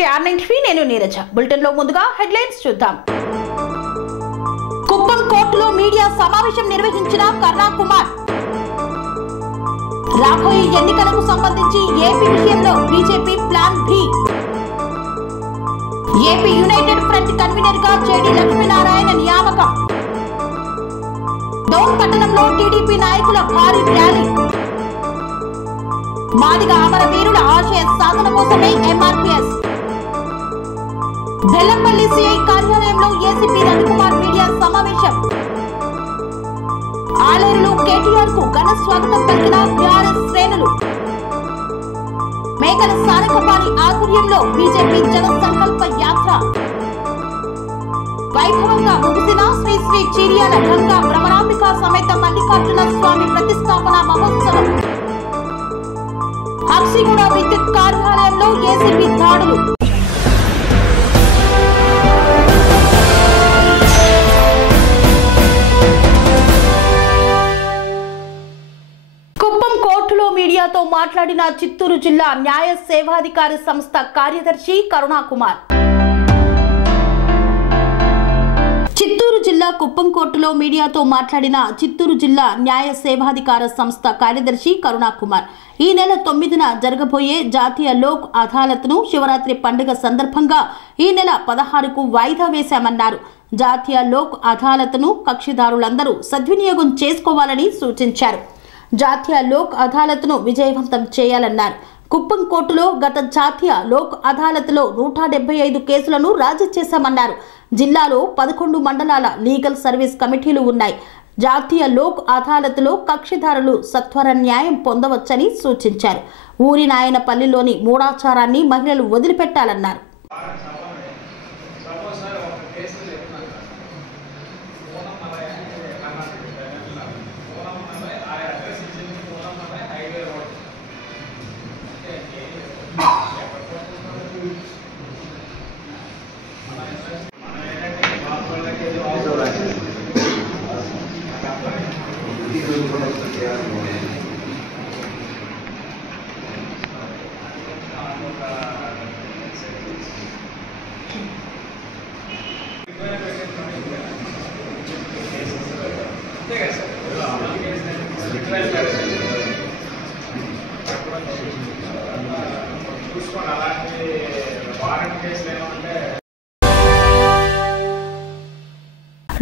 To R9 నేను Neeraja. Bulletin లో ముందుగా హెడ్లైన్స్ చూద్దాం. కుప్పం కోర్టులో మీడియా సమావేశం నిర్వహించిన కరుణా కుమార్. రాబోయే ఎన్నికలకు సంబంధించి ఏపీ విషయంలో BJP plan B. AP United Front convenor గా జేడి లక్ష్మీనారాయణ నియామకం. డౌన్ పట్టణంలో టీడీపీ నాయకుల భారీ ర్యాలీ. మాదిగ అమరవీరుల ఆశయ సాధన కోసమే ఎంఆర్పీఎస్. బెల్లంపల్లి సిఐ కార్యాలయంలో ఏసీపీ రవికుమార్ మీడియా సమావేశం. ఆలేరులో కేటీఆర్ కు ఘన స్వాగతం పలికిన టీఆర్ఎస్ శ్రేణులు. మేకల సారకపాణి ఆధ్వర్యంలో బీజేపీ జన సంకల్ప యాత్ర. వైభవంగా ముగిసిన శ్రీ శ్రీ చీర్యాల గంగా భ్రమరాంబిక సమేత మల్లికార్జున స్వామి ప్రతిష్టాపన మహోత్సవం. హబ్సిగూడ విద్యుత్ కార్యాలయంలో ఏసీపీ దాడులు. కుప్పం కోర్టులో మీడియాతో మాట్లాడిన చిత్తూరు జిల్లా న్యాయ సేవాధికారి సంస్థ కార్యదర్శి కరుణా కుమార్. చిత్తూరు జిల్లా కుప్పం కోర్టులో మీడియాతో మాట్లాడిన చిత్తూరు జిల్లా న్యాయ సేవాధికార సంస్థ కార్యదర్శి కరుణా కుమార్ ఈ నెల 9న జరగబోయే జాతీయ లోక్ అదాలత్ను శివరాత్రి పండుగ సందర్భంగా ఈ నెల 16కు వాయిదా వేశామన్నారు. జాతీయ లోక్ అదాలత్ను కక్షిదారులందరూ సద్వినియోగం చేసుకోవాలని సూచించారు. జాతీయ లోక్ అదాలత్ను విజయవంతం చేయాలన్నారు. కుప్పం కోర్టులో గత జాతీయ లోక్ అదాలత్లో 175 కేసులను రాజీ చేశామన్నారు. జిల్లాలో 11 మండలాల లీగల్ సర్వీస్ కమిటీలు ఉన్నాయి. జాతీయ లోక్ అదాలత్లో కక్షిదారులు సత్వర న్యాయం పొందవచ్చని సూచించారు. ఊరి నాయనపల్లిలోని మూఢాచారాన్ని మహిళలు వదిలిపెట్టాలన్నారు.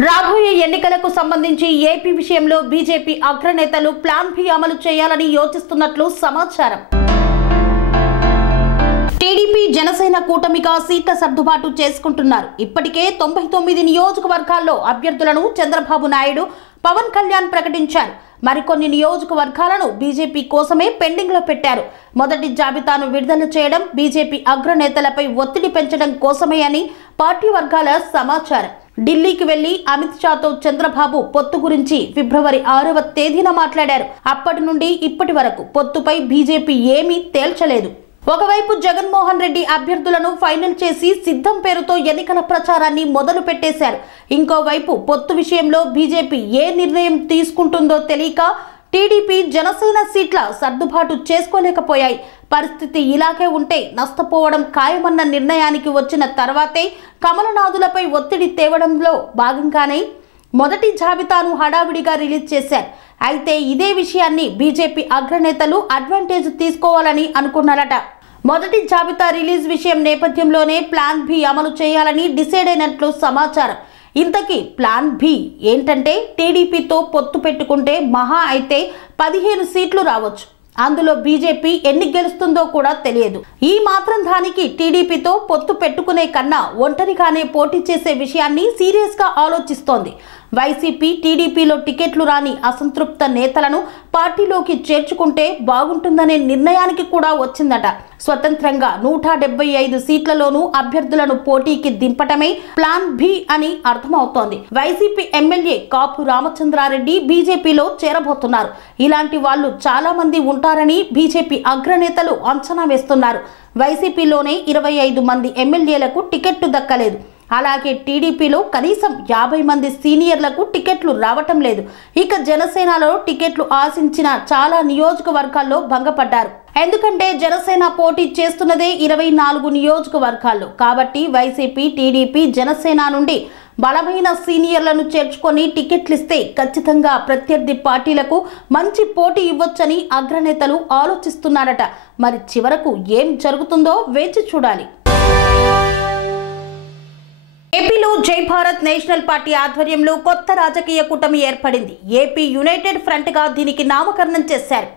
రాబోయే ఎన్నికలకు సంబంధించి ఏపీ విషయంలో బీజేపీ అగ్రనేతలు ప్లాన్ బి అమలు చేయాలని యోచిస్తున్నట్లు సమాచారం. టీడీపీ జనసేన కూటమిగా సీట్ల సర్దుబాటు చేసుకుంటున్నారు. ఇప్పటికే 99 నియోజకవర్గాల్లో అభ్యర్థులను చంద్రబాబు నాయుడు, పవన్ కళ్యాణ్ ప్రకటించారు. మరికొన్ని నియోజకవర్గాలను బీజేపీ కోసమే పెండింగ్ లో పెట్టారు. మొదటి జాబితాను విడుదల చేయడం బీజేపీ అగ్రనేతలపై ఒత్తిడి పెంచడం కోసమే అని పార్టీ వర్గాల సమాచారం. ఢిల్లీకి వెళ్లి అమిత్ షాతో చంద్రబాబు పొత్తు గురించి ఫిబ్రవరి 6వ తేదీన మాట్లాడారు. అప్పటి నుండి ఇప్పటి వరకు పొత్తుపై బీజేపీ ఏమీ తేల్చలేదు. ఒకవైపు జగన్మోహన్ రెడ్డి అభ్యర్థులను ఫైనల్ చేసి సిద్ధం పేరుతో ఎన్నికల ప్రచారాన్ని మొదలు పెట్టేశారు. ఇంకోవైపు పొత్తు విషయంలో బీజేపీ ఏ నిర్ణయం తీసుకుంటుందో తెలియక టీడీపీ జనసేన సీట్ల సర్దుబాటు చేసుకోలేకపోయాయి. పరిస్థితి ఇలాగే ఉంటే నష్టపోవడం ఖాయమన్న నిర్ణయానికి వచ్చిన తర్వాతే కమలనాథులపై ఒత్తిడి తేవడంలో భాగంగానే మొదటి జాబితాను హడావిడిగా రిలీజ్ చేశారు. అయితే ఇదే విషయాన్ని బీజేపీ అగ్రనేతలు అడ్వాంటేజ్ తీసుకోవాలని అనుకున్నారట. మొదటి జాబితా రిలీజ్ విషయం నేపథ్యంలోనే ప్లాన్ బి అమలు చేయాలని డిసైడ్ అయినట్లు సమాచారం. ఇంతకీ ప్లాన్ బి ఏంటంటే టీడీపీతో పొత్తు పెట్టుకుంటే మహా అయితే 15 సీట్లు రావచ్చు. అందులో బీజేపీ ఎన్ని గెలుస్తుందో కూడా తెలియదు. ఈ మాత్రం దానికి టీడీపీతో పొత్తు పెట్టుకునే కన్నా ఒంటరిగానే పోటీ చేసే విషయాన్ని సీరియస్ గా ఆలోచిస్తోంది. వైసీపీ టీడీపీలో టికెట్లు రాని అసంతృప్త నేతలను పార్టీలోకి చేర్చుకుంటే బాగుంటుందనే నిర్ణయానికి కూడా వచ్చిందట. స్వతంత్రంగా 175 సీట్లలోనూ అభ్యర్థులను పోటీకి దింపటమే ప్లాన్ బి అని అర్థమవుతోంది. వైసీపీ ఎమ్మెల్యే కాపు రామచంద్రారెడ్డి బీజేపీలో చేరబోతున్నారు. ఇలాంటి వాళ్ళు చాలా మంది ఉంటారని బీజేపీ అగ్రనేతలు అంచనా వేస్తున్నారు. వైసీపీలోనే 25 మంది ఎమ్మెల్యేలకు టికెట్టు దక్కలేదు. అలాగే టీడీపీలో కనీసం 50 మంది సీనియర్లకు టికెట్లు రావటం లేదు. ఇక జనసేనలో టికెట్లు ఆశించిన చాలా నియోజకవర్గాల్లో భంగపడ్డారు. ఎందుకంటే జనసేన పోటీ చేస్తున్నదే 24 నియోజకవర్గాల్లో. కాబట్టి వైసీపీ, టీడీపీ, జనసేన నుండి బలమైన సీనియర్లను చేర్చుకొని టికెట్లిస్తే ఖచ్చితంగా ప్రత్యర్థి పార్టీలకు మంచి పోటీ ఇవ్వొచ్చని అగ్రనేతలు ఆలోచిస్తున్నారట. మరి చివరకు ఏం జరుగుతుందో వేచి చూడాలి. ఏపీలో జై భారత్ నేషనల్ పార్టీ ఆధ్వర్యంలో కొత్త రాజకీయ కూటమి ఏర్పడింది. ఏపీ యునైటెడ్ ఫ్రంట్ గా దీనికి నామకరణం చేశారు.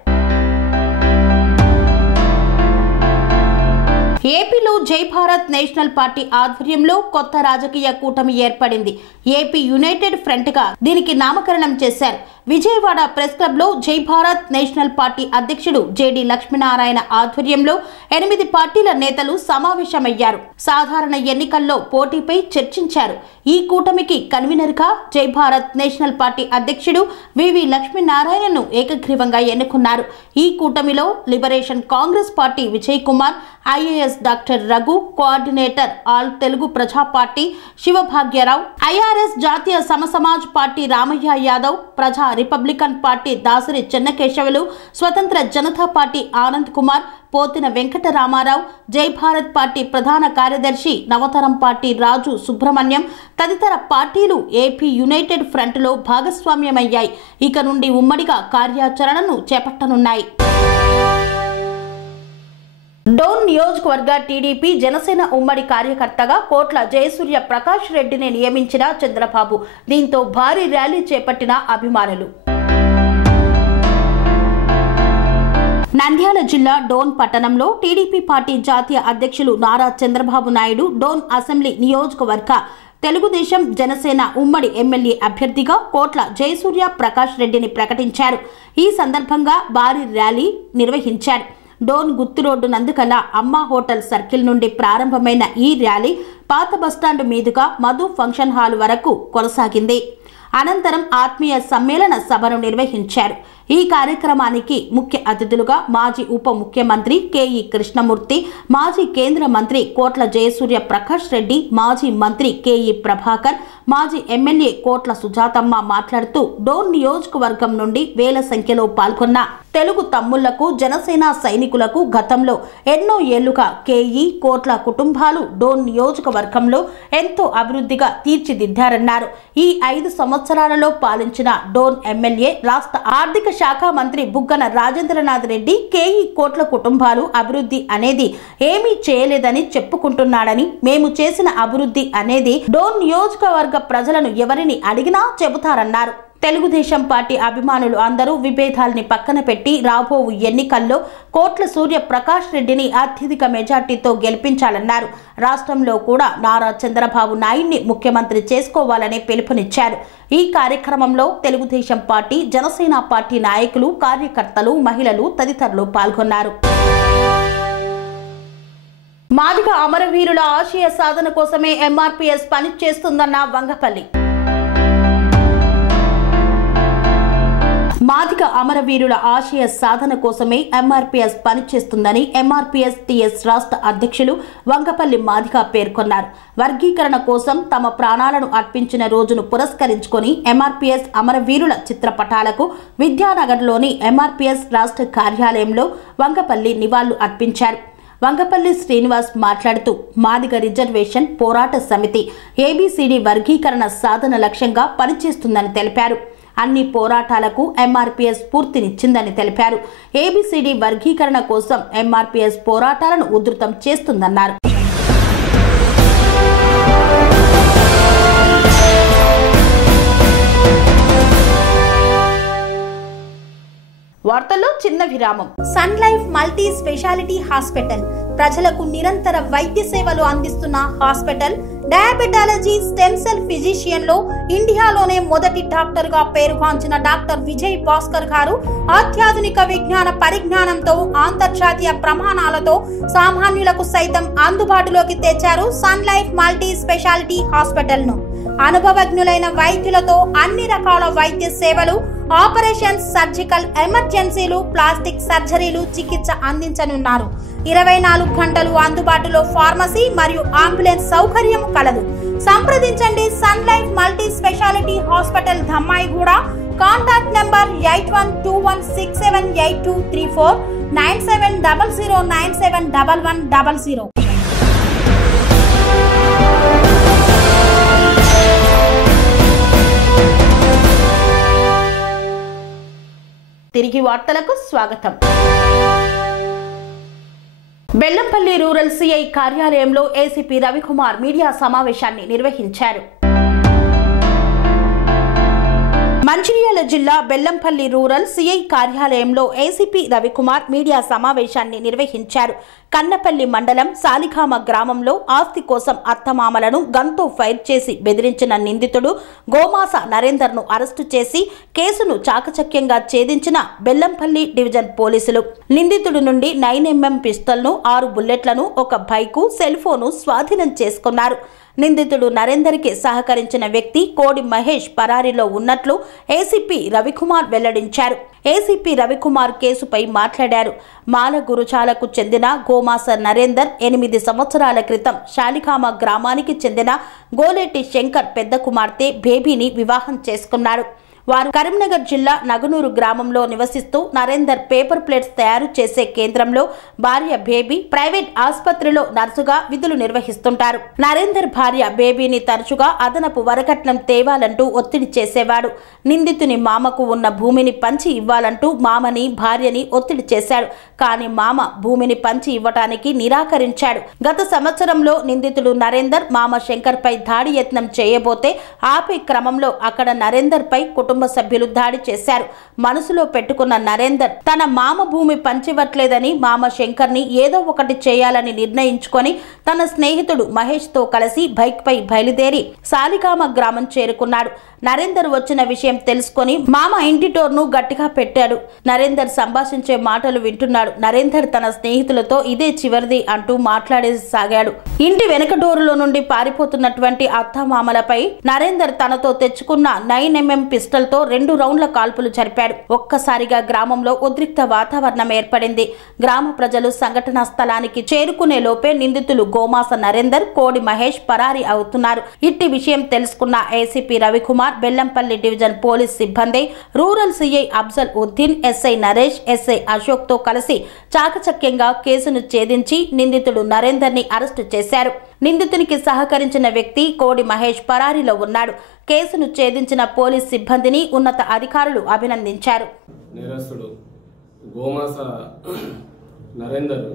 ఏపీలో జై భారత్ నేషనల్ పార్టీ ఆధ్వర్యంలో కొత్త రాజకీయ కూటమి ఏర్పడింది. ఏపీ యునైటెడ్ ఫ్రంట్ గా దీనికి నామకరణం చేశారు. విజయవాడ ప్రెస్ క్లబ్ లో జై భారత్ నేషనల్ పార్టీ అధ్యక్షుడు జేడి లక్ష్మీనారాయణ ఆధ్వర్యంలో 8 పార్టీల నేతలు సమావేశమయ్యారు. సాధారణ ఎన్నికల్లో పోటీపై చర్చించారు. ఈ కూటమికి కన్వీనర్ గా జై భారత్ నేషనల్ పార్టీ అధ్యక్షుడు వివి లక్ష్మీనారాయణను ఏకగ్రీవంగా ఎన్నుకున్నారు. ఈ కూటమిలో liberation Congress party Vijay Kumar, IAS doctor Raghu, coordinator all Telugu ప్రజా పార్టీ శివభాగ్యరావు, ఐఆర్ఎస్ జాతీయ సమసమాజ్ పార్టీ రామయ్య యాదవ్, ప్రజా రిపబ్లికన్ పార్టీ దాసరి చెన్నకేశవులు, స్వతంత్ర జనతా పార్టీ ఆనంద్ కుమార్, పోతిన వెంకటరామారావు, జై భారత్ పార్టీ ప్రధాన కార్యదర్శి నవతరం పార్టీ రాజు సుబ్రహ్మణ్యం తదితర పార్టీలు ఏపీ యునైటెడ్ ఫ్రంట్ లో భాగస్వామ్యమయ్యాయి. ఇక నుండి ఉమ్మడిగా కార్యాచరణను చేపట్టనున్నాయి. డోన్ నియోజకవర్గ టీడీపీ జనసేన ఉమ్మడి కార్యకర్తగా కోట్ల జయసూర్య ప్రకాష్ రెడ్డిని నియమించిన చంద్రబాబు. దీంతో భారీ ర్యాలీ చేపట్టిన అభిమానులు. నంద్యాల జిల్లా డోన్ పట్టణంలో టీడీపీ పార్టీ జాతీయ అధ్యక్షులు నారా చంద్రబాబు నాయుడు డోన్ అసెంబ్లీ నియోజకవర్గ తెలుగుదేశం జనసేన ఉమ్మడి ఎమ్మెల్యే అభ్యర్థిగా కోట్ల జయసూర్య ప్రకాష్ రెడ్డిని ప్రకటించారు. ఈ సందర్భంగా భారీ ర్యాలీ నిర్వహించారు. డోన్ గుత్తి రోడ్డు నందుకల అమ్మ హోటల్ సర్కిల్ నుండి ప్రారంభమైన ఈ ర్యాలీ పాత బస్టాండ్ మీదుగా మధు ఫంక్షన్ హాల్ వరకు కొనసాగింది. అనంతరం ఆత్మీయ సమ్మేళన సభను నిర్వహించారు. ఈ కార్యక్రమానికి ముఖ్య అతిథులుగా మాజీ ఉప ముఖ్యమంత్రి కేఈ కృష్ణమూర్తి, మాజీ కేంద్ర మంత్రి కోట్ల జయసూర్య ప్రకాష్ రెడ్డి, మాజీ మంత్రి కేఈ ప్రభాకర్, మాజీ ఎమ్మెల్యే కోట్ల సుజాతమ్మ మాట్లాడుతూ డోన్ నియోజకవర్గం నుండి వేల సంఖ్యలో పాల్గొన్న తెలుగు తమ్ముళ్లకు, జనసేన సైనికులకు గతంలో ఎన్నో ఏళ్లుగా కేఈ కోట్ల కుటుంబాలు డోన్ నియోజకవర్గంలో ఎంతో అభివృద్ధిగా తీర్చిదిద్దారన్నారు. ఈ 5 సంవత్సరాలలో పాలించిన డోన్ ఎమ్మెల్యే రాష్ట్ర ఆర్థిక శాఖ మంత్రి బుగ్గన రాజేంద్రనాథ్ రెడ్డి కేఈ కోట్ల కుటుంబాలు అభివృద్ధి అనేది ఏమీ చేయలేదని చెప్పుకుంటున్నాడని, మేము చేసిన అభివృద్ధి అనేది డోన్ నియోజకవర్గ ప్రజలను ఎవరిని అడిగినా చెబుతారన్నారు. తెలుగుదేశం పార్టీ అభిమానులు అందరూ విభేదాల్ని పక్కన పెట్టి రాబో ఎన్నికల్లో కోట్ల సూర్య ప్రకాష్ రెడ్డిని అత్యధిక మెజార్టీతో గెలిపించాలన్నారు. రాష్ట్రంలో కూడా నారా చంద్రబాబు నాయుడిని ముఖ్యమంత్రి చేసుకోవాలని పిలుపునిచ్చారు. ఈ కార్యక్రమంలో తెలుగుదేశం పార్టీ, జనసేన పార్టీ నాయకులు, కార్యకర్తలు, మహిళలు తదితరులు పాల్గొన్నారు. మాదిగ అమరవీరుల ఆశయ సాధన కోసమే ఎంఆర్పీఎస్ పనిచేస్తుందన్న వంగపల్లి. మాదిగ అమరవీరుల ఆశయ సాధన కోసమే ఎంఆర్పీఎస్ పనిచేస్తుందని ఎంఆర్పీఎస్ టీఎస్ రాష్ట్ర అధ్యక్షులు వంగపల్లి మాదిగ పేర్కొన్నారు. వర్గీకరణ కోసం తమ ప్రాణాలను అర్పించిన రోజును పురస్కరించుకొని ఎంఆర్పీఎస్ అమరవీరుల చిత్రపటాలకు విద్యానగర్లోని ఎంఆర్పీఎస్ రాష్ట్ర కార్యాలయంలో వంగపల్లి నివాళులు అర్పించారు. వంగపల్లి శ్రీనివాస్ మాట్లాడుతూ మాదిగ రిజర్వేషన్ పోరాట సమితి ఏబీసీడీ వర్గీకరణ సాధన లక్ష్యంగా పనిచేస్తుందని తెలిపారు. అన్ని పోరాటాలకు ఎంఆర్పీఎస్ స్ఫూర్తినిచ్చిందని తెలిపారు. ఏబీసీడీ వర్గీకరణ కోసం ఎంఆర్పీఎస్ పోరాటాలను ఉధృతం చేస్తుందన్నారు. వార్తల్లో చిన్న విరామం. Sun Life multi speciality hospital ప్రజలకు నిరంతర వైద్య సేవలు అందిస్తున్న hospital. Diabetology, stem cell physician లో ఇండియాలోనే మొదటి డాక్టర్ గా పేరుగాంచిన డాక్టర్ విజయ్ భాస్కర్ గారు అత్యాధునిక విజ్ఞాన పరిజ్ఞానంతో అంతర్జాతీయ ప్రమాణాలతో సామాన్యులకు సైతం అందుబాటులోకి తెచ్చారు Sun Life multi speciality hospital ను. అనుభవజ్ఞులైన వైద్యులతో అన్ని రకాల వైద్య సేవలు, ఆపరేషన్స్, సర్జికల్ ఎమర్జెన్సీలు, ప్లాస్టిక్ సర్జరీలు, చికిత్స అందించనున్నారు. 24 గంటలు అందుబాటులో ఫార్మసీ మరియు అంబులెన్స్ సౌకర్యం కలదు. సంప్రదించండి Sun Life multi speciality hospital Dammaiguda. Contact number 8121678234 9700971100. తిరిగి వార్తలకు స్వాగతం. బెల్లంపల్లి రూరల్ సిఐ కార్యాలయంలో ఏసీపీ రవికుమార్ మీడియా సమావేశాన్ని నిర్వహించారు. మంచిర్యాల జిల్లా బెల్లంపల్లి రూరల్ సిఐ కార్యాలయంలో ఏసీపీ రవికుమార్ మీడియా సమావేశాన్ని నిర్వహించారు. కన్నపల్లి మండలం సాలిగామ గ్రామంలో ఆస్తి కోసం అత్తమామలను గన్తో ఫైర్ చేసి బెదిరించిన నిందితుడు గోమాస నరేందర్ను అరెస్టు చేసి కేసును చాకచక్యంగా ఛేదించిన బెల్లంపల్లి డివిజన్ పోలీసులు. నిందితుడి నుండి 9mm పిస్టల్ను, 6 బుల్లెట్లను, ఒక బైకు, సెల్ ఫోను స్వాధీనం చేసుకున్నారు. నిందితుడు నరేందర్కి సహకరించిన వ్యక్తి కోడి మహేష్ పరారీలో ఉన్నట్లు ఏసీపీ రవికుమార్ వెల్లడించారు. ఏసీపీ రవికుమార్ కేసుపై మాట్లాడారు. మాల గురుచాలకు చెందిన గోమాస నరేందర్ 8 సంవత్సరాల క్రితం శాలిగామ గ్రామానికి చెందిన గోలేటి శంకర్ పెద్ద కుమార్తె బేబీని వివాహం చేసుకున్నారు. వారు కరీంనగర్ జిల్లా నగనూరు గ్రామంలో నివసిస్తూ నరేందర్ పేపర్ ప్లేట్స్ తయారు చేసే కేంద్రంలో, భార్య బేబీ ప్రైవేట్ ఆసుపత్రిలో నర్సుగా విధులు నిర్వహిస్తుంటారు. నరేందర్ భార్య బేబీని తరచుగా అదనపు వరకట్నం తేవాలంటూ ఒత్తిడి చేసేవాడు. నిందితుని మామకు ఉన్న భూమిని పంచి ఇవ్వాలంటూ మామని, భార్యని ఒత్తిడి చేశాడు. కానీ మామ భూమిని పంచి ఇవ్వటానికి నిరాకరించాడు. గత సంవత్సరంలో నిందితుడు నరేందర్ మామ శంకర్ పై దాడి యత్నం చేయబోతే ఆపే క్రమంలో అక్కడ నరేందర్ పై కుటుంబ సభ్యులు దాడి చేశారు. మనసులో పెట్టుకున్న నరేందర్ తన మామ భూమి పంచివ్వట్లేదని మామ శంకర్ ని ఏదో ఒకటి చేయాలని నిర్ణయించుకొని తన స్నేహితుడు మహేష్ తో కలిసి బైక్ పై బయలుదేరి సాలిగామ గ్రామం చేరుకున్నాడు. నరేందర్ వచ్చిన విషయం తెలుసుకొని మామ ఇంటి డోర్ను గట్టిగా పెట్టాడు. నరేందర్ సంభాషించే మాటలు వింటున్నాడు. నరేందర్ తన స్నేహితులతో ఇదే చివరిది అంటూ మాట్లాడసాగాడు. ఇంటి వెనక డోరులో నుండి పారిపోతున్నటువంటి అత్తమామలపై నరేందర్ తనతో తెచ్చుకున్న 9mm పిస్టల్ తో 2 రౌండ్ల కాల్పులు జరిపాడు. ఒక్కసారిగా గ్రామంలో ఉద్రిక్త వాతావరణం ఏర్పడింది. గ్రామ ప్రజలు సంఘటనా స్థలానికి చేరుకునే లోపే నిందితులు గోమాస నరేందర్, కోడి మహేష్ పరారీ అవుతున్నారు. ఇట్టి విషయం తెలుసుకున్న ACP Ravikumar, Bellampalli division police సిబ్బంది, rural CI Afzal Uddin, SI Naresh, SI Ashok తో కలిసి చాకచక్యంగా కేసును ఛేదించి నిందితుడు నరేందర్ ని అరెస్టు చేశారు. నిందితునికి సహకరించిన వ్యక్తి కోడి మహేష్ పరారీలో ఉన్నాడు. కేసును ఛేదించిన పోలీస్ సిబ్బందిని ఉన్నత అధికారులు అభినందించారు. నేరస్తుడు గోమాస నరేందర్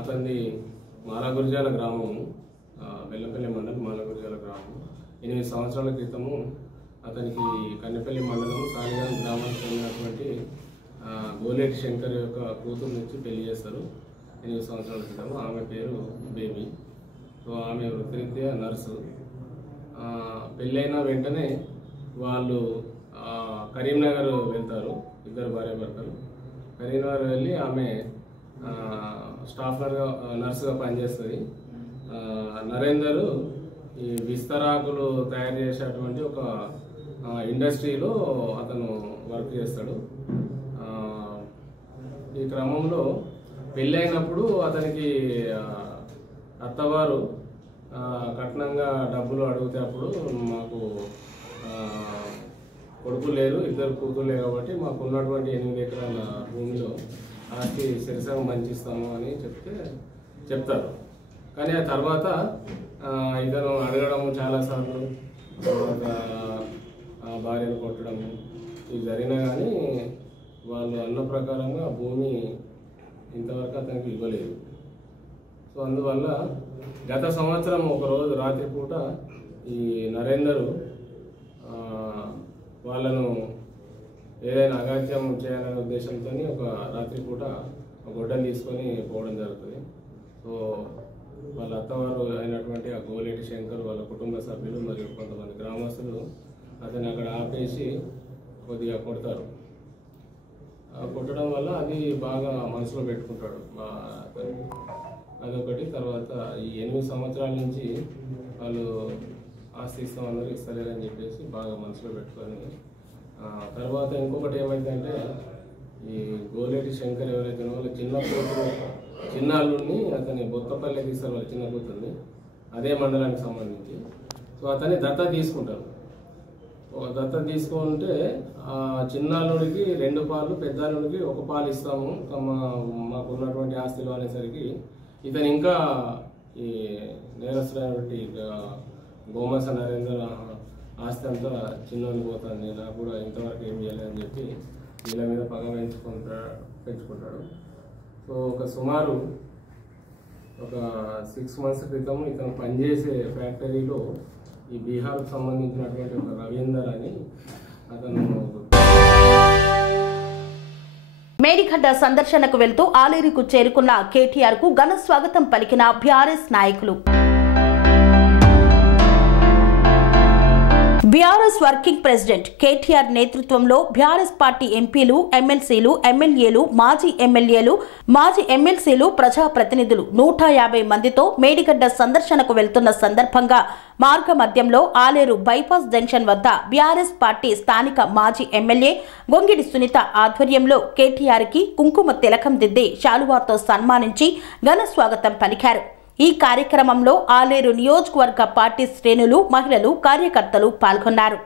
అతని మాలగురిజాల గ్రామం, బెల్లంపల్లి మండలం మాలగురిజాల గ్రామం. 8 సంవత్సరాల క్రితము అతనికి కన్నపల్లి మండలం సాలిగామ గ్రామానికి చెందినటువంటి గోలేటి శంకర్ యొక్క కూతురు నుంచి పెళ్లి చేస్తారు. 8 సంవత్సరాల క్రితం. ఆమె పేరు బేబీ. సో ఆమె వృత్తిరీత్యా నర్సు. పెళ్ళైన వెంటనే వాళ్ళు కరీంనగర్ వెళ్తారు. 2 భార్యాభర్తలు కరీంనగర్ వెళ్ళి ఆమె స్టాఫ్ నర్సుగా పనిచేస్తుంది. నరేందర్ ఈ విస్తరాకులు తయారు చేసేటువంటి ఒక ఇండస్ట్రీలో అతను వర్క్ చేస్తాడు. ఈ క్రమంలో పెళ్ళైనప్పుడు అతనికి అత్తవారు కట్నంగా డబ్బులు అడిగితే అప్పుడు మాకు కొడుకు లేరు, 2 కూతురులే కాబట్టి మాకు ఉన్నటువంటి 8 ఎకరాల భూమిలో ఆస్తి సరిసగం మంచిస్తాము అని చెప్తారు. కానీ ఆ తర్వాత ఇతను అడగడము చాలాసార్లు, తర్వాత భార్యను కొట్టడము ఇవి జరిగినా కానీ వాళ్ళు అన్న ప్రకారంగా భూమి ఇంతవరకు అతనికి ఇవ్వలేదు. సో అందువల్ల గత సంవత్సరం ఒకరోజు రాత్రిపూట ఈ నరేందరు వాళ్ళను ఏదైనా అగాత్యం చేయాలనే ఉద్దేశంతో ఒక రాత్రిపూట ఒక గొడ్డలు తీసుకొని పోవడం జరుగుతుంది. సో వాళ్ళ అత్తవారు అయినటువంటి ఆ గోలేటి శంకర్, వాళ్ళ కుటుంబ సభ్యులు మరియు కొంతమంది గ్రామస్తులు అతన్ని అక్కడ ఆపేసి కొద్దిగా కొడతారు. కొట్టడం వల్ల అది బాగా మనసులో పెట్టుకుంటాడు అదొకటి. తర్వాత ఈ 8 సంవత్సరాల నుంచి వాళ్ళు ఆస్తి ఇస్తామన్నారు, ఇస్తలేరని చెప్పేసి బాగా మనసులో పెట్టుకొని తర్వాత ఇంకొకటి ఏమైందంటే ఈ గోలేటి శంకర్ ఎవరైతే వాళ్ళ చిన్న కూతురు చిన్నాళ్ళని అతని బొత్తపల్లికి ఇస్తారు. వాళ్ళ చిన్న కూతుర్ని అదే మండలానికి సంబంధించి. సో అతన్ని దత్త తీసుకుంటారు. ఒక దత్త తీసుకుంటే చిన్నాళ్ళుడికి 2 పాలు, పెద్దాళ్ళుడికి 1 పాలు ఇస్తాము మాకు ఉన్నటువంటి ఆస్తులు అనేసరికి ఇతను ఇంకా ఈ నేరస్తుడైనటువంటి గోమస నరేందర్ ఆస్తి అంతా చిన్నోళ్ళకి పోతుంది, నాకు కూడా ఇంతవరకు ఏం చేయలేదని చెప్పి వీళ్ళ మీద పగ పెంచుకుంటాడు. సో సుమారు ఒక 6 months క్రితం ఇతను పనిచేసే ఫ్యాక్టరీలో ఈ బీహార్కు సంబంధించినటువంటి ఒక రవీందర్ అని అతను మేడిగడ్డ సందర్శనకు వెళ్తూ ఆలేరుకు చేరుకున్న కేటీఆర్ కు ఘన స్వాగతం పలికిన బీఆర్ఎస్ నాయకులు. బీఆర్ఎస్ వర్కింగ్ ప్రెసిడెంట్ కేటీఆర్ నేతృత్వంలో బీఆర్ఎస్ పార్టీ ఎంపీలు, ఎమ్మెల్సీలు, ఎమ్మెల్యేలు, మాజీ ఎమ్మెల్యేలు, మాజీ ఎమ్మెల్సీలు, ప్రజాప్రతినిధులు 150 మందితో మేడిగడ్డ సందర్శనకు వెళ్తున్న సందర్భంగా మార్గ మధ్యంలో ఆలేరు బైపాస్ జంక్షన్ వద్ద బీఆర్ఎస్ పార్టీ స్థానిక మాజీ ఎమ్మెల్యే గొంగిడి సునీత ఆధ్వర్యంలో కేటీఆర్ కి కుంకుమ తిలకం దిద్ది శాలువాతో సన్మానించి ఘన స్వాగతం పలికారు. ఈ కార్యక్రమంలో ఆలేరు నియోజకవర్గ పార్టీ శ్రేణులు, మహిళలు, కార్యకర్తలు పాల్గొన్నారు.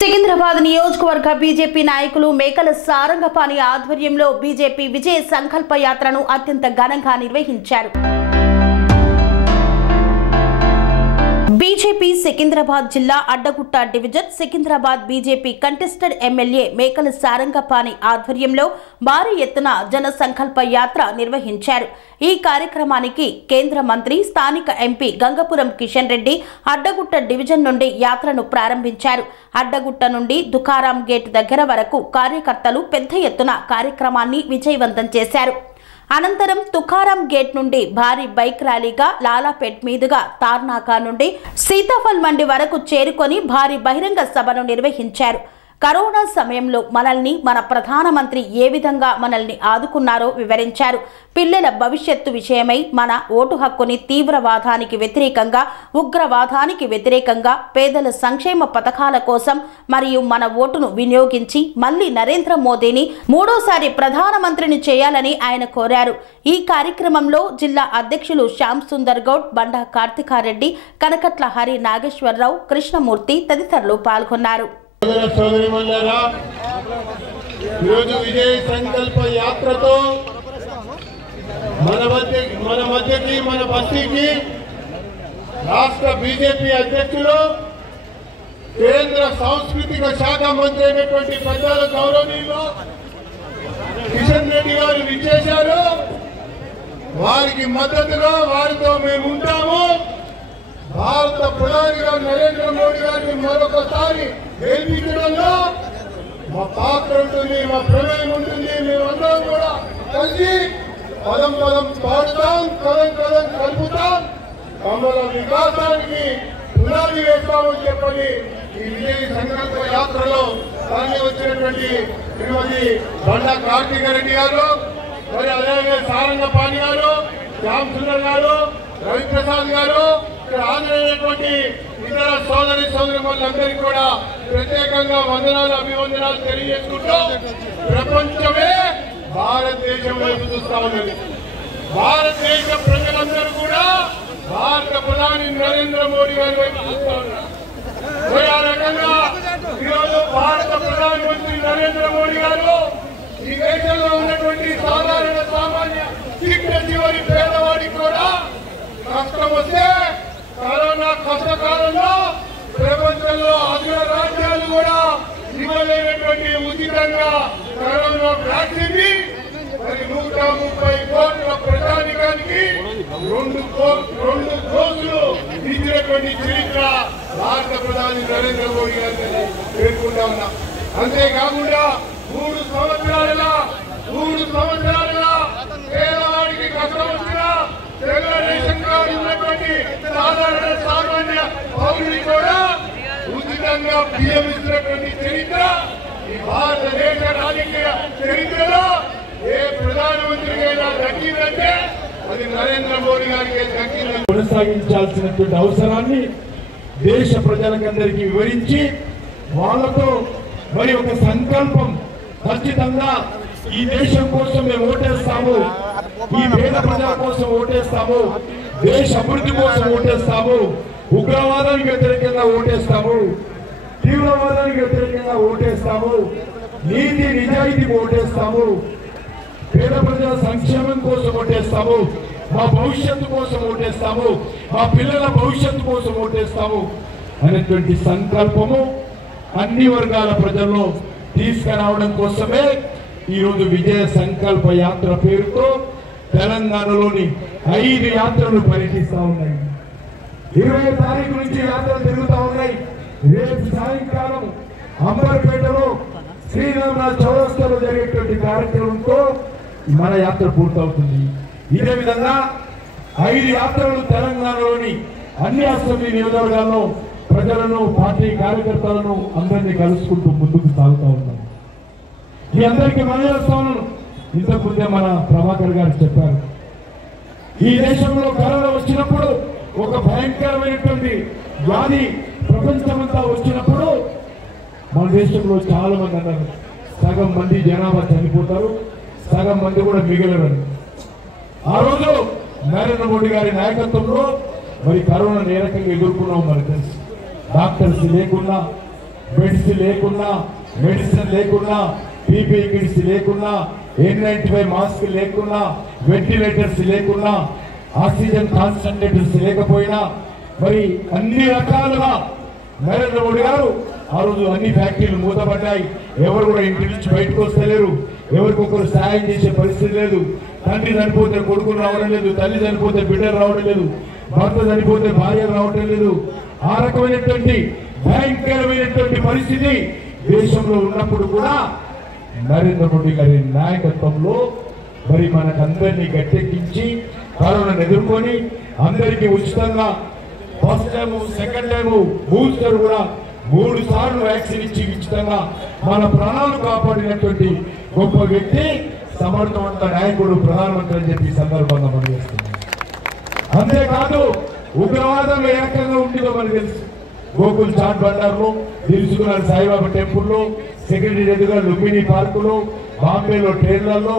సికింద్రాబాద్ నియోజకవర్గ బీజేపీ నాయకులు మేకల సారంగపాణి ఆధ్వర్యంలో బీజేపీ విజయ సంకల్ప యాత్రను అత్యంత ఘనంగా నిర్వహించారు. బీజేపీ సికింద్రాబాద్ జిల్లా Addagutta division Secunderabad BJP contested MLA మేకల సారంగపాణి ఆధ్వర్యంలో భారీ ఎత్తున జన సంకల్ప యాత్ర నిర్వహించారు. ఈ కార్యక్రమానికి కేంద్ర మంత్రి, స్థానిక ఎంపీ గంగపురం కిషన్ రెడ్డి అడ్డగుట్ట డివిజన్ నుండి యాత్రను ప్రారంభించారు. అడ్డగుట్ట నుండి దుకారాం గేట్ దగ్గర వరకు కార్యకర్తలు పెద్ద ఎత్తున కార్యక్రమాన్ని విజయవంతం చేశారు. అనంతరం తుకారాం గేట్ నుండి భారీ బైక్ ర్యాలీగా లాలాపేట్ మీదుగా తార్నాకా నుండి సీతాఫల్ మండి వరకు చేరుకొని భారీ బహిరంగ సభను నిర్వహించారు. కరోనా సమయంలో మనల్ని మన ప్రధానమంత్రి ఏ విధంగా మనల్ని ఆదుకున్నారో వివరించారు. పిల్లల భవిష్యత్తు విషయమై మన ఓటు హక్కుని తీవ్రవాదానికి వ్యతిరేకంగా, ఉగ్రవాదానికి వ్యతిరేకంగా, పేదల సంక్షేమ పథకాల కోసం మరియు మన ఓటును వినియోగించి మళ్లీ నరేంద్ర మోదీని 3వ ప్రధానమంత్రిని చేయాలని ఆయన కోరారు. ఈ కార్యక్రమంలో జిల్లా అధ్యక్షులు శ్యామ్ సుందర్ గౌడ్, బండా కార్తికారెడ్డి, కనకట్ల హరి నాగేశ్వరరావు, కృష్ణమూర్తి తదితరులు పాల్గొన్నారు. విజయ సంకల్ప యాత్రతో మన మధ్యకి, మన బస్తీకి రాష్ట్ర బీజేపీ అధ్యక్షులు, కేంద్ర సాంస్కృతిక శాఖ మంత్రి అయినటువంటి పెద్దల గౌరవనీయులు కిషన్ రెడ్డి గారు విచ్చేశారు. వారికి మద్దతుగా వారితో మేము ఉంటాము. భారత ప్రధానిగా నరేంద్ర మోడీ గారిని మరొకసారి గెలిపించడంలో మా పాత్ర ఉంటుంది, మా ప్రమేయం ఉంటుంది. మేమందరం కూడా కలిసి పదం పదం పాడుతాం, కదం కదం కలుపుతాం, కమల వికాసానికి పునాది వేస్తామని చెప్పని ఈ విజయ సంకల్ప యాత్రలో తరలి వచ్చినటువంటి శ్రీమతి బండా కార్తికారెడ్డి గారు, మరి అదేవిధంగా సారంగపాణి గారు, శ్యామ్ సుందర్ గారు, రవిప్రసాద్ గారు, ఇక్కడ హాజరైనటువంటి ఇతర సోదరి సోదరులందరికీ కూడా ప్రత్యేకంగా వందనాలు, అభివందనాలు తెలియజేసుకుంటూ ప్రపంచమే భారతదేశం వైపు చూస్తా ఉన్నది. భారతదేశ ప్రజలందరూ కూడా భారత ప్రధాని నరేంద్ర మోడీ గారి వైపు చూస్తా ఉన్నారు. ఆ రకంగా ఈరోజు భారత ప్రధానమంత్రి నరేంద్ర మోడీ గారు ఈ దేశంలో ఉన్నటువంటి సాధారణ సామాన్య చిన్న చివరి పేదవాడికి కూడా కష్టం వస్తే కరోనా కష్టకాలంలో ప్రపంచంలో అగ్ర రాజ్యాలు కూడా ఇవ్వలేనటువంటి ఉచితంగా కరోనా వ్యాక్సిన్ మరి 130 కోట్ల ప్రజానికానికి 2 డోసులు ఇచ్చినటువంటి చరిత్ర భారత ప్రధాని నరేంద్ర మోడీ గారిని పేర్కొంటా ఉన్నా. అంతేకాకుండా 3 సంవత్సరాలుగా పేదవాడికి కష్టం వచ్చినా తెల్ల రేషన్ కార్డు ఉన్నటువంటి సామాన్య పౌరుని కూడా ఉచితంగా బియ్యం ఇచ్చినటువంటి చరిత్ర ఈ భారతదేశ రాజకీయ చరిత్రలో ఏ ప్రధానమంత్రికైనా దక్కిందంటే అది నరేంద్ర మోడీ గారికి దక్కిందని కొనసాగించాల్సినటువంటి అవసరాన్ని దేశ ప్రజలకందరికీ వివరించి వాళ్ళతో మరి ఒక సంకల్పం ఖచ్చితంగా ఈ దేశం కోసం మేము ఓటేస్తాము, ఈ పేద ప్రజల కోసం ఓటేస్తాము, దేశ అభివృద్ధి కోసం ఓటేస్తాము, ఉగ్రవాదానికి వ్యతిరేకంగా ఓటేస్తాము, తీవ్రవాదానికి వ్యతిరేకంగా ఓటేస్తాము, నీతి నిజాయితీకి ఓటేస్తాము, పేద ప్రజల సంక్షేమం కోసం ఓటేస్తాము, మా భవిష్యత్తు కోసం ఓటేస్తాము, మా పిల్లల భవిష్యత్తు కోసం ఓటేస్తాము అనేటువంటి సంకల్పము అన్ని వర్గాల ప్రజల్లో తీసుకురావడం కోసమే ఈరోజు విజయ సంకల్ప యాత్ర పేరుతో తెలంగాణలోని 5 యాత్రలు పర్యటిస్తా ఉన్నాయి. 20 తారీఖు నుంచి యాత్రలు తిరుగుతా ఉన్నాయి. రేపు సాయంకాలం అంబర్పేటలో శ్రీరామనాథ్ చౌరస్తాలో జరిగేటువంటి కార్యక్రమంతో మన యాత్ర పూర్తవుతుంది. ఇదే విధంగా 5 యాత్రలు తెలంగాణలోని అన్ని అసెంబ్లీ నియోజకవర్గాల్లో ప్రజలను, పార్టీ కార్యకర్తలను అందరినీ కలుసుకుంటూ ముందుకు సాగుతూ ఉన్నాం. మీ అందరికీ మన చేస్తాను. ఇంతకుముందే మన ప్రభాకర్ గారు చెప్పారు, ఈ దేశంలో కరోనా వచ్చినప్పుడు ఒక భయంకరమైనటువంటి వ్యాధి ప్రపంచమంతా వచ్చినప్పుడు మన దేశంలో చాలా మంది అన్నారు, సగం మంది జనాభా చనిపోతారు, సగం మంది కూడా మిగిలరు. ఆ రోజు నరేంద్ర మోడీ గారి నాయకత్వంలో మరి కరోనా ఏ రకంగా ఎదుర్కొన్నాం మనకు తెలుసు. డాక్టర్స్ లేకున్నా, బెడ్స్ లేకున్నా, మెడిసిన్ లేకున్నా, పీపీఈ కిట్స్ లేకున్నా, N95 మాస్క్ లేకున్నా, వెంటిలేటర్స్ లేకున్నా, ఆక్సిజన్ కాన్సన్ట్రేటర్స్ లేకపోయినా మరి అన్ని రకాలుగా నరేంద్ర మోడీ గారు ఆ రోజు అన్ని ఫ్యాక్టరీలు మూతపడ్డాయి. ఎవరు కూడా ఇంటి నుంచి బయటకు వస్తలేరు, ఎవరికొకరు సాయం చేసే పరిస్థితి లేదు. తండ్రి చనిపోతే కొడుకులు రావడం లేదు, తల్లి చనిపోతే బిడ్డలు రావడం లేదు, భర్త చనిపోతే భార్యలు రావడం లేదు. ఆ రకమైనటువంటి భయంకరమైనటువంటి పరిస్థితి దేశంలో ఉన్నప్పుడు కూడా నరేంద్ర మోడీ గారి నాయకత్వంలో మరి మనకందరినీ గట్టెక్కించి కరోనాను ఎదుర్కొని అందరికీ ఉచితంగా first time, second time, booster కూడా 3 సార్లు వ్యాక్సిన్ ఇచ్చి ఉచితంగా మన ప్రాణాలు కాపాడినటువంటి గొప్ప వ్యక్తి, సమర్థవంత నాయకుడు, ప్రధానమంత్రి అని చెప్పి సందర్భంగా మనం చేస్తున్నాం. అంతేకాదు ఉగ్రవాదం ఏ రకంగా ఉంటుందో మనకు తెలుసు. గోకుల్ చాట్ బండార్లో, దిల్సుకున్నారు సాయిబాబా టెంపుల్లో, సెక్రటరీ ఎదురుగా లుంబిని పార్కులో, బాంబేలో ట్రైన్లలో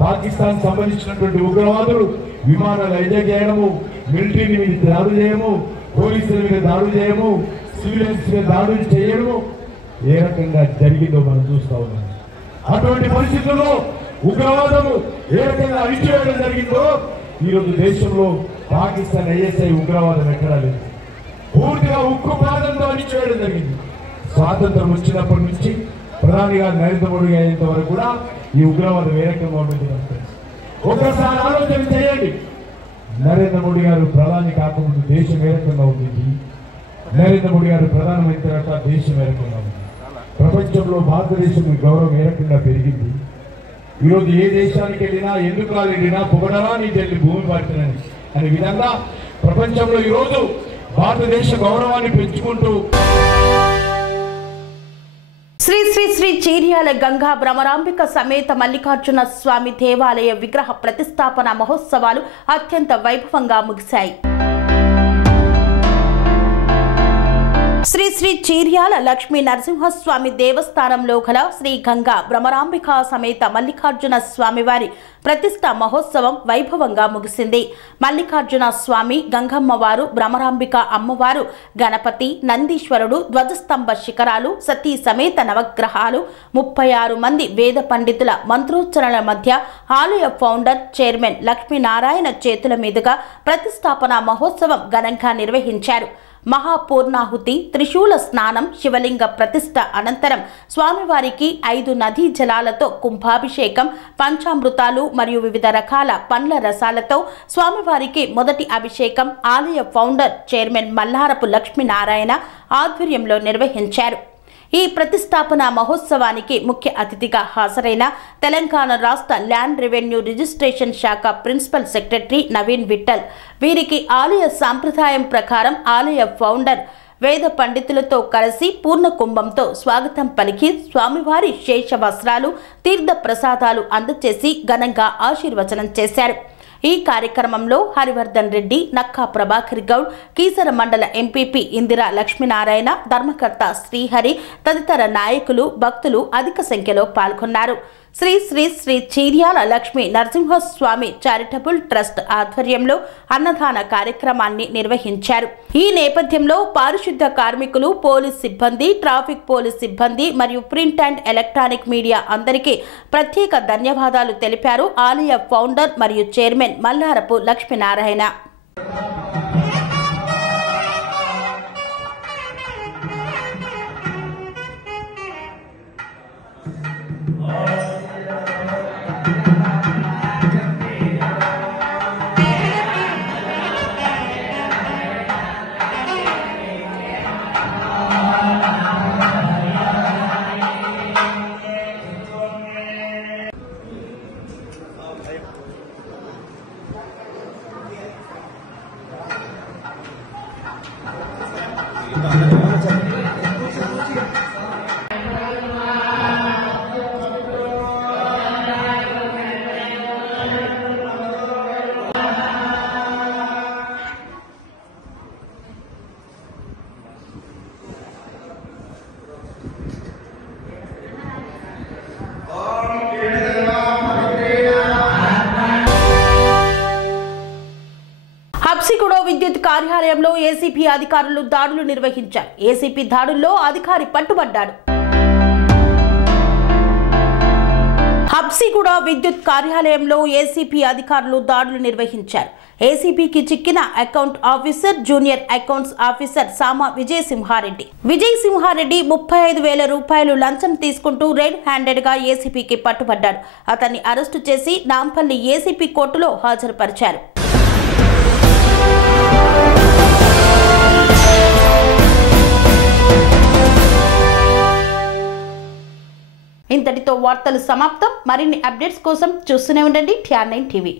పాకిస్తాన్ సంబంధించినటువంటి ఉగ్రవాదులు విమానాలు హైజాక్ చేయడము, మిలిటరీని మీద దాడులు చేయడము, పోలీసుల మీద దాడులు చేయడము, సివిలియన్స్ మీద దాడులు చేయడము ఏ రకంగా జరిగిందో మనం చూస్తా ఉన్నాం. అటువంటి పరిస్థితుల్లో ఉగ్రవాదము ఏ రకంగా అణిచివేయడం జరిగిందో ఈరోజు దేశంలో పాకిస్తాన్ ఐఎస్ఐ ఉగ్రవాదం ఎక్కడా లేదు. పూర్తిగా ఉక్కు పాదంతో అణిచివేయడం జరిగింది. స్వాతంత్రం వచ్చినప్పటి నుంచి ప్రధాని గారు నరేంద్ర మోడీ అయ్యేంత వరకు కూడా ఈ ఉగ్రవాదం ఏ రకంగా ఉంటుంది. ఒకసారి ఆలోచన చేయండి, నరేంద్ర మోడీ గారు ప్రధాని కాకముందు దేశం ఏ రకంగా ఉంటుంది, నరేంద్ర మోడీ గారు ప్రధానమంత్రి తర్వాత దేశం ఏ రకంగా ఉంది, ప్రపంచంలో భారతదేశం గౌరవం ఏ రకంగా పెరిగింది. ఈరోజు ఏ దేశానికి వెళ్ళినా, ఎందుకు వెళ్ళినా పొగడరా నీ చెల్లి భూమి పడుతుందని అనే విధంగా ప్రపంచంలో ఈరోజు భారతదేశ గౌరవాన్ని పెంచుకుంటూ శ్రీ శ్రీ శ్రీ చీర్యాల గంగా భ్రమరాంబిక సమేత మల్లికార్జున స్వామి దేవాలయ విగ్రహ ప్రతిష్టాపన మహోత్సవాలు అత్యంత వైభవంగా ముగిశాయి. శ్రీ శ్రీ చీర్యాల లక్ష్మీ నరసింహస్వామి దేవస్థానంలో గల శ్రీ గంగా భ్రమరాంబిక సమేత మల్లికార్జున స్వామివారి ప్రతిష్ఠ మహోత్సవం వైభవంగా ముగిసింది. మల్లికార్జున స్వామి, గంగమ్మవారు, భ్రమరాంబిక అమ్మవారు, గణపతి, నందీశ్వరుడు, ధ్వజస్తంభ శిఖరాలు, సతీ సమేత నవగ్రహాలు, 36 మంది వేద పండితుల మంత్రోచ్చరణల మధ్య ఆలయ ఫౌండర్, చైర్మన్ లక్ష్మీనారాయణ చేతుల మీదుగా ప్రతిష్టాపన మహోత్సవం ఘనంగా నిర్వహించారు. మహాపూర్ణాహుతి, త్రిశూల స్నానం, శివలింగ ప్రతిష్ఠ అనంతరం స్వామివారికి 5 నదీ జలాలతో కుంభాభిషేకం, పంచామృతాలు మరియు వివిధ రకాల పండ్ల రసాలతో స్వామివారికి మొదటి అభిషేకం ఆలయ ఫౌండర్, చైర్మన్ మల్లారపు లక్ష్మీనారాయణ ఆధ్వర్యంలో నిర్వహించారు. ఈ ప్రతిష్టాపన మహోత్సవానికి ముఖ్య అతిథిగా హాజరైన తెలంగాణ రాష్ట్ర ల్యాండ్ రెవెన్యూ రిజిస్ట్రేషన్ శాఖ ప్రిన్సిపల్ సెక్రటరీ నవీన్ విఠల్ వీరికి ఆలయ సాంప్రదాయం ప్రకారం ఆలయ ఫౌండర్ వేద పండితులతో కలిసి పూర్ణ కుంభంతో స్వాగతం పలికి స్వామివారి శేష వస్త్రాలు తీర్థ ప్రసాదాలు అందజేసి ఘనంగా ఆశీర్వచనం చేశారు. ఈ కార్యక్రమంలో హరివర్ధన్ రెడ్డి, నక్కా ప్రభాకర్ గౌడ్, కీసర మండల ఎంపీపీ ఇందిరా లక్ష్మీనారాయణ, ధర్మకర్త శ్రీహరి తదితర నాయకులు, భక్తులు అధిక సంఖ్యలో పాల్గొన్నారు. శ్రీ శ్రీ శ్రీ చీర్యాల లక్ష్మీ నరసింహస్వామి చారిటబుల్ ట్రస్ట్ ఆధ్వర్యంలో అన్నదాన కార్యక్రమాన్ని నిర్వహించారు. ఈ నేపథ్యంలో పారిశుద్ధ కార్మికులు, పోలీస్ సిబ్బంది, ట్రాఫిక్ పోలీస్ సిబ్బంది మరియు ప్రింట్ అండ్ ఎలక్ట్రానిక్ మీడియా అందరికీ ప్రత్యేక ధన్యవాదాలు తెలిపారు ఆలయ ఫౌండర్ మరియు చైర్మన్ మల్లారపు లక్ష్మీనారాయణ. హబ్సిగూడ విద్యుత్ కార్యాలయంలో ఏసీపీ అధికారులు దాడులు నిర్వహించారు. ఏసీపీ దాడుల్లో అధికారి పట్టుబడ్డాడు. హబ్సిగూడ విద్యుత్ కార్యాలయంలో ఏసీపీ అధికారులు దాడులు నిర్వహించారు. ఏసీపీకి చిక్కిన account officer, junior accounts officer సామ విజయసింహారెడ్డి 35,000 రూపాయలు లంచం తీసుకుంటూ రెడ్ హ్యాండెడ్ గా ఏసీపీకి పట్టుబడ్డాడు. అతన్ని అరెస్టు చేసి నాంపల్లి ఏసీపీ కోర్టులో హాజరుపరిచారు. ఇంతటితో వార్తలు సమాప్తం. మరిన్ని అప్డేట్స్ కోసం చూస్తూనే ఉండండి TR9 టీవీ.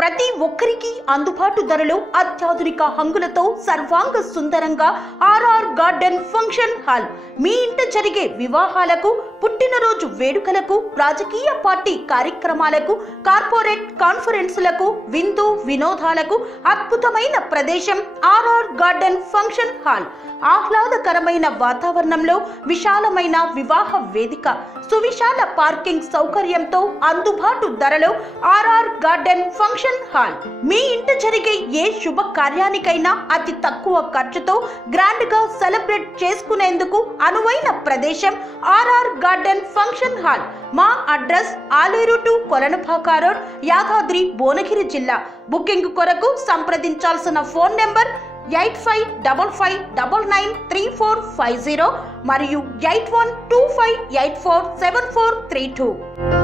ప్రతి ఒక్కరికి అందుబాటు ధరలో అత్యాధునిక హంగులతో సర్వాంగ సుందరంగా ఆర్ఆర్ గార్డెన్ ఫంక్షన్ హాల్ మీ ఇంట జరిగే వివాహాలకు, పుట్టినరోజు వేడుకలకు, రాజకీయ పార్టీ కార్యక్రమాలకు, కార్పొరేట్ కాన్ఫరెన్సులకు, విందు వినోదాలకు అద్భుతమైన ప్రదేశం ఆర్ఆర్ గార్డెన్ ఫంక్షన్ హాల్. ఆహ్లాదకరమైన వాతావరణంలో విశాలమైన వివాహ వేదిక, సువిశాల పార్కింగ్ సౌకర్యంతో అందుబాటు ధరలో ఆర్ఆర్ గార్డెన్ ఫంక్షన్ హాల్. మీ ఇంట జరిగే ఏ శుభ కార్యానికైనా అతి తక్కువ ఖర్చుతో గ్రాండ్ గా సెలబ్రేట్ చేసుకునేందుకు అనువైన ప్రదేశం ఆర్ఆర్ గార్డెన్ ఫంక్షన్ హాల్. మా address Aler to Kolanupaka road, Yadadri Bhuvanagiri జిల్లా. బుకింగ్ కొరకు సంప్రదించాల్సిన ఫోన్ నెంబర్ 8555993450 మరియు 8125847432.